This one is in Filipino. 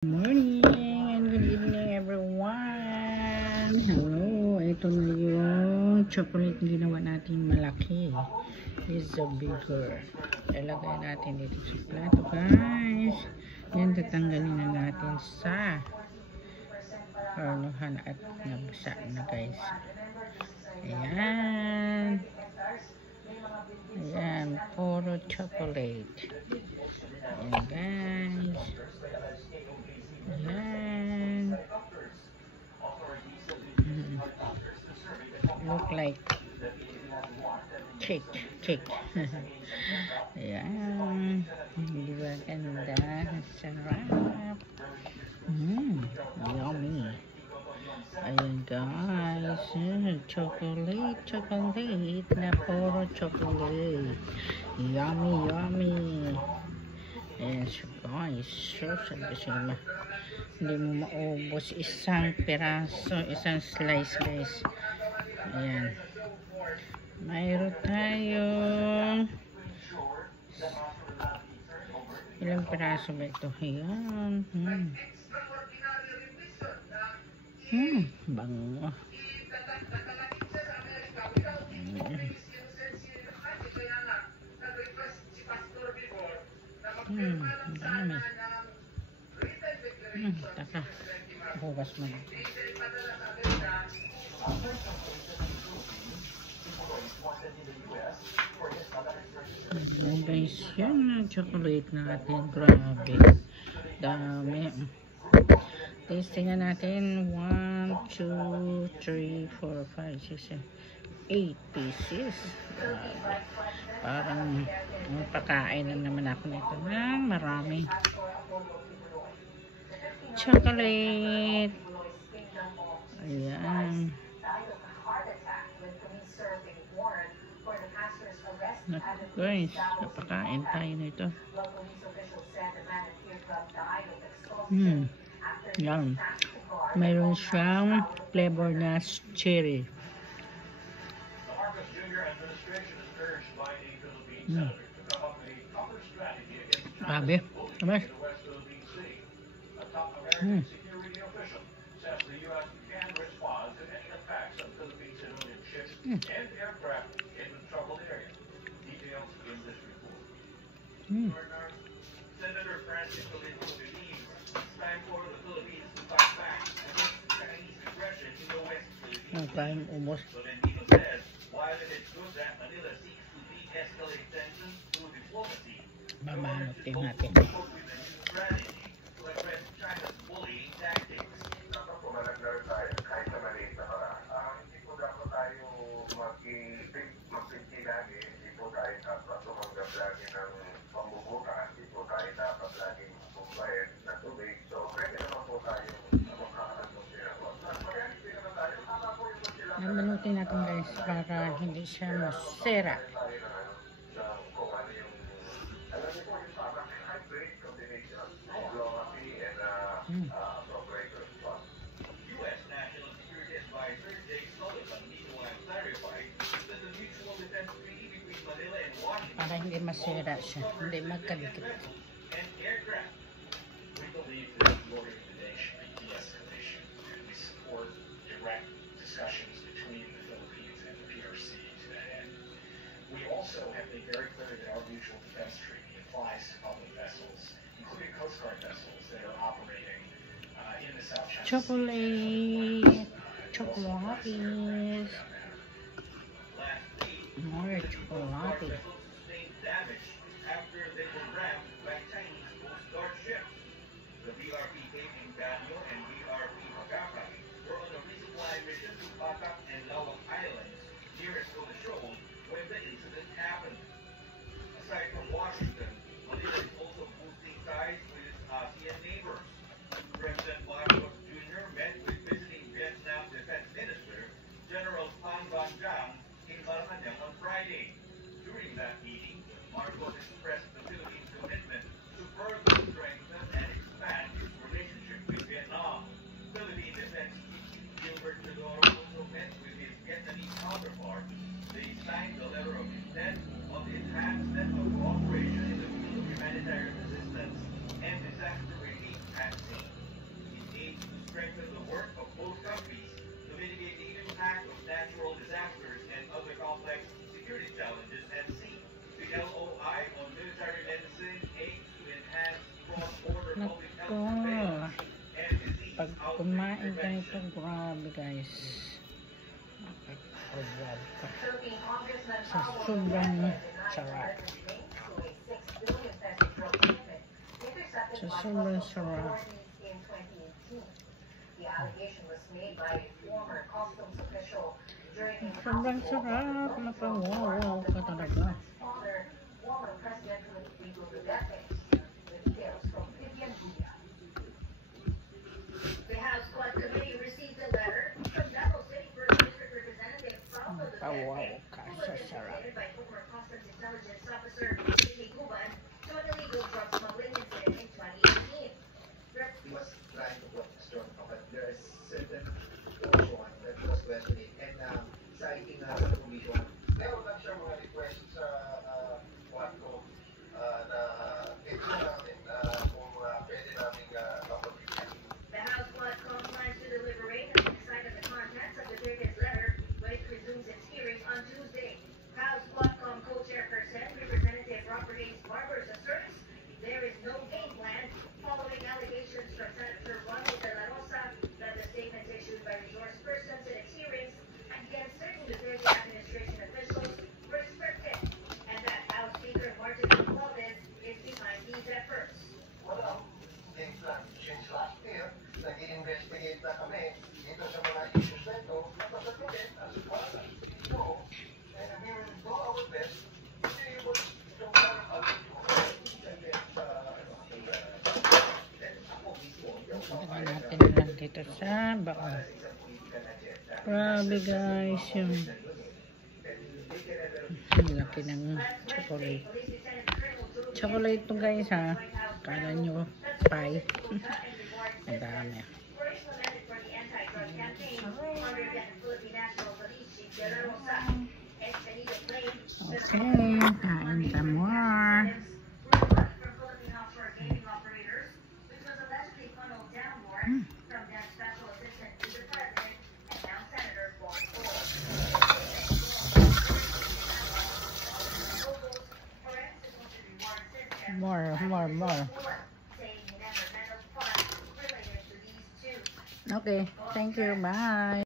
Morning and good evening everyone. Hello, ito na yung chocolate na ginawa natin malaki. This is a bigger. Ilagay natin dito sa plato, guys. Yan, tatanggalin na natin sa karnuhan at nabasa na, guys. Ayan. Ayan, puro chocolate. Ayan, guys. Ayan. Look like cake. Ayan. Di ba ganda? Sarap. Yummy. Ayan, guys. Chocolate na puro chocolate. Yummy. Ayan, so guys, hindi mo maubos isang piraso, isang slice, guys. Ayan, mayroon tayong ilang piraso ba ito? Ayan. Bango. Dami. Taka. Hugas mo. Guys, yan ang chocolate natin. Grabe. Dami. Tasting natin. 1, 2, 3, 4, 5, 6, 7, 8 pieces. Parang pakain na naman ako nito ng marami. Chocolate. Ayan. Naku, guys, napakain tayo nito. Yan. Mayroon siyang flavor na cherry. Grabe. Amas. Senator Francis believes it's time for the Philippines to fight back against Chinese aggression in the West Philippines. So Bendito says, while it is good that Manila seeks to de-escalate tensions through diplomacy, Mamanot din natin. with a new strategy to address China's bullying tactics. Kahit sa maliit na paraan, hindi po dapat tayo magpinti lagi, hindi po tayo dapat tumanggap lagi ng pambubuka, hindi po tayo dapat laging bumbayad na tubig. So, pwede naman po tayo makakaan ng ginagawa. Namanutin natin, guys, para hindi siya masira. U.S. National Security Advisor Jake Sullivan meanwhile clarified that the mutual defense treaty between Manila and Washington Para hindi masira siya, hindi magkadikit. and aircraft. We believe that the organization and de-escalation, and we support direct discussions between the Philippines and the PRC to that end. We also have made very clear that our mutual defense treaty applies to public vessels, including Coast Guard vessels that are operating in the South China Sea. Chocolates. More chocolate. Sustained damage after they were rammed by Chinese Coast Guard ships. The BRP Taking Daniel and BRP Magaka were on a resupply mission to Batak and Lawang Islands nearest to the shoal when the incident happened. Aside from Washington, Manila is also boosting ties with its ASEAN neighbors. President Marcos Jr. met with visiting Vietnam Defense Minister General Phan Van Giang in Malacanang on Friday. During that meeting, Marcos expressed the Philippines' commitment to further strengthen and expand its relationship with Vietnam. Philippine Defense Chief Gilbert Teodoro also met with his Vietnamese counterpart. They signed the letter of intent on the enhancement of cooperation in the field of humanitarian assistance and disaster relief at sea. pag kumain ka nito, grabe guys. Nakakawag ka. Sa sobrang sarap. Sa sobrang sarap. Sobrang sarap. Nakawaw ka talaga. Nakawaw ka sa sarap. Meron lang siya mga request sa Quadco na ito namin kung pwede namin kapag-ibigay. The House Quadcom plans to deliberate and decide on the contents of the ticket's letter when it resumes its hearing on Tuesday. House Quadcom co-chairperson, Representative Robert H. Barber asserts there is no game plan following allegations from Senator Ronald De La Rosa that the statements issued by resource persons in its hearings against certain Duterte administration officials were scripted, and that House Speaker Martin Romualdez is behind these efforts. Wala, since last year, nag-i-investigate na kami dito sa mga issues na ito, napasagutin as well. So, we will do our best to be able to carry out Lagyan natin lang dito sa baon. Grabe guys, yung laki ng chocolate. Chocolate to guys ha. Kala nyo pie. Ang dami. Okay, kain ka more. More. Okay, thank you, bye.